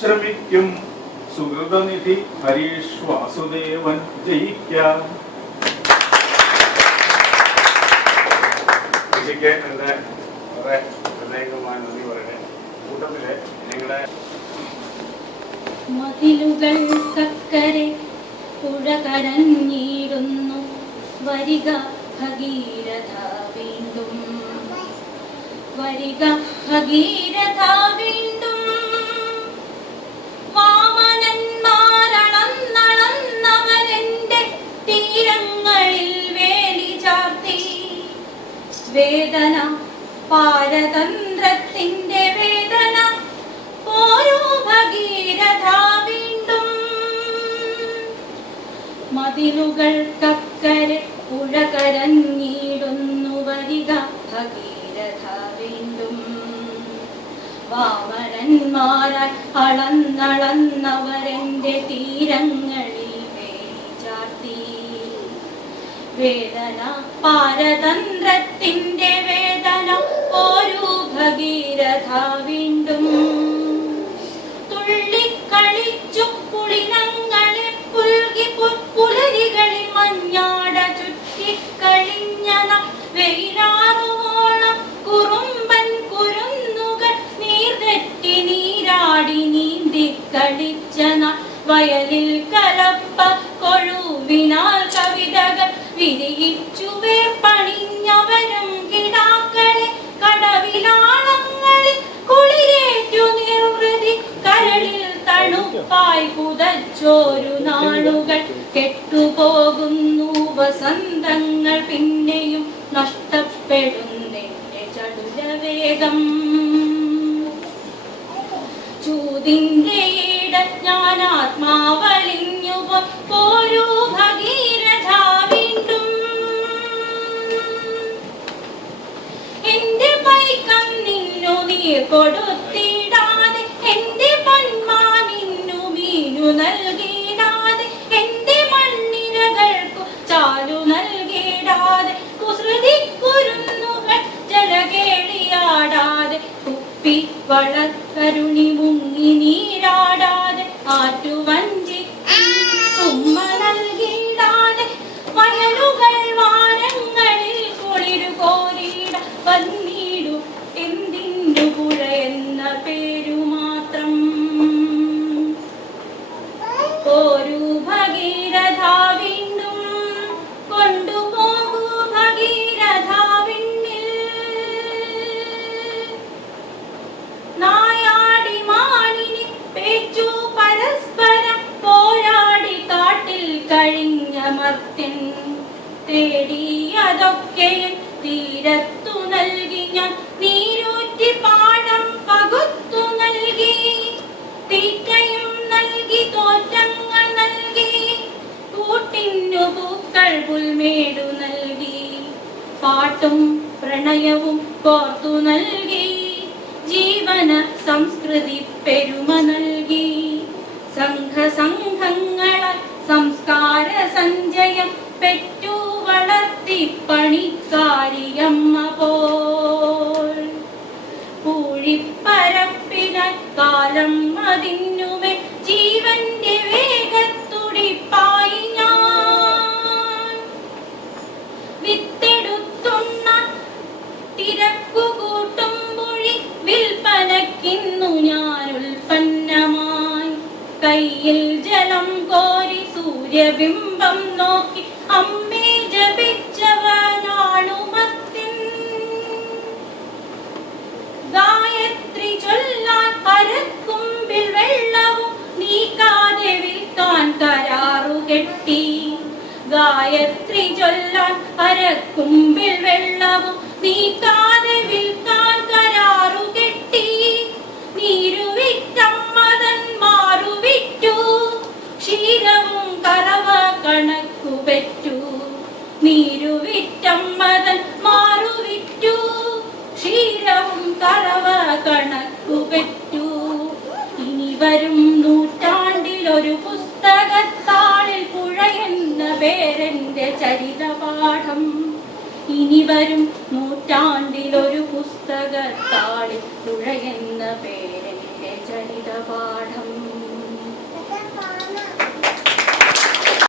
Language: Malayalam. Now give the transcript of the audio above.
ശ്രമിക്കും സുഹൃതനിധി ഹരീഷ് വാസുദേവൻ ജയിക്കാൻ. എന്റെ വളരെ ഹൃദയംഗമായ നന്ദി പറയണേ. കൂട്ടത്തിലെ നിങ്ങളെ മതിലുകൾ കക്കരെ പുഴ കരഞ്ഞിടുന്നു വരിക ഭഗീരഥ വീണ്ടും, വരിക ഭഗീരഥ വീണ്ടും. വാമനന്മാരളന്നളന്നവരെന്റെ തീരങ്ങളിൽ വേലി ചാർത്തി. വേദന പാരതന്ത്രത്തിന്റെ വേദന ഓരോ ഭഗീരഥ വീണ്ടും. മതിലുകൾക്കക്കരെ പുഴ കരഞ്ഞിടുന്നു വരിക ഭഗീരഥ വീണ്ടും. വാമനന്മാരാൽ അളന്നളന്നവരെന്റെ തീരങ്ങളിൽ വേലി ചാർത്തി. വേദന പാരതന്ത്രത്തിന്റെ വേദന ഓരോ ഭഗീരഥ വീണ്ടും. തുള്ളിക്കളിച്ചു പുളിനങ്ങളെ പുൽകി പുലരികളിൽ മഞ്ഞാട ചുറ്റിക്കഴിഞ്ഞ വെയിലാറുവോളം കുറുമ്പൻ കുരുന്നുകൾ നീർതെറ്റി നീരാടി നീന്തി കളിച്ചന വയലിൽ കലപ്പ കൊഴുവിനാൽ കവിതകൾ വിരിയിച്ചു വേർപ്പണിഞ്ഞവരും കിടാക്കളെ കടവിലാളങ്ങളിൽ കുളിരേറ്റു നിർവൃതി കരളിൽ തണുപ്പായി പുതച്ചോരു നാളുകൾ കെട്ടുപോകുന്നു വസന്തങ്ങൾ പിന്നെയും നഷ്ടപ്പെടുന്നെന്റെ ചടുലവേഗം. ചൂതിന്റെ ഈട ഞാൻ ആത്മാവലിഞ്ഞു പോരൂ ഭഗീരഥ വീണ്ടും. എന്റെ പൈക്കം നിന്നു നീർ കൊടുത്തിടാതെ, എന്റെ പൊന്മാനിന്നു മീനു നൽകിടാതെ, എന്റെ മണ്ണിരകൾക്കു ചാലു നൽകിടാതെ, കുസൃതി കുരുന്നുകൾ ജലകേളിയാടാതെ, കുപ്പി വളക്കരുണി മുങ്ങി നീരാടാതെ, ആറ്റുവഞ്ചി ഉമ്മ നൽകിടാതെ, വയലുകൾ വാരങ്ങളിൽ കുളിരു കോരിട വന്നിടു എന്തിനു പുഴ എന്ന പേരു മാത്രം. ഒരു ഭഗീരഥ വീണ്ടും കൊണ്ടുപോകൂ ഭഗീരഥ വിണ്ണിൽ. നായാടി മാനിനെ പേച്ചു പരസ്പരം പോരാടി കാട്ടിൽ കഴിഞ്ഞ മർത്യൻ തേടിയതൊക്കെയും തീരത്തു നൽകി ഞാൻ നീരൂറ്റി പാടം പകുത്തു നൽകി. തീറ്റയും നൽകി തോറ്റങ്ങൾ നൽകി, കൂട്ടിനു പൂക്കൾ പുൽമേടു നൽകി, പാട്ടും പ്രണയവും കോർത്തു നൽകി, ജീവന സംസ്കൃതി പെരുമ നൽകി. സംഘസംഘങ്ങളാൽ സംസ്കാര സഞ്ചയം പെറ്റു വളർത്തി പണിക്കാരിയമ്മ പോൽ. പൂഴിപ്പരപ്പിനാൽ കാലം അതിനുമേ ജീവന്റെ വേഗത്തുടിപ്പായി ഞാൻ. വിത്തെടുത്തുണ്ണ തിരക്കുകൂട്ടുമ്പൊഴി വിൽപ്പനക്കിന്നു ഞാൻ ഉൽപ്പന്നമായി. കയ്യിൽ ജലം കോരി സൂര്യബിംബം നോക്കി അമ്മേ ജപിച്ചവനാണുമത്തിൻ. ഗായത്രി ചൊല്ലാൻ അരക്കുമ്പിൽ വെള്ളവും നീക്കാതെ വിൽക്കാൻ കരാറു കെട്ടി. ഗായത്രി ചൊല്ലാൻ അരക്കുമ്പിൽ വെള്ളവും നീക്കാതെ വിൽക്കാൻ കരാറു കെട്ടി. നീരുവിറ്റമ്മതൻ മാറുവിറ്റു, ക്ഷീരവും കറവ കണക്കു പെറ്റു. നീരുവിറ്റമ്മതൻ മാറുവിറ്റു, ക്ഷീരവും കറവ കണക്കു പെറ്റു. ഇനി വരും നൂറ്റാണ്ടിലൊരു പുസ്തകത്താളിൽ പുഴയെന്ന പേരെന്റെ ചരിതപാഠം. ഇനി വരും നൂറ്റാണ്ടിലൊരു പുസ്തകത്താളിൽ പുഴയെന്ന പേരെന്റെ ചരിതപാഠം.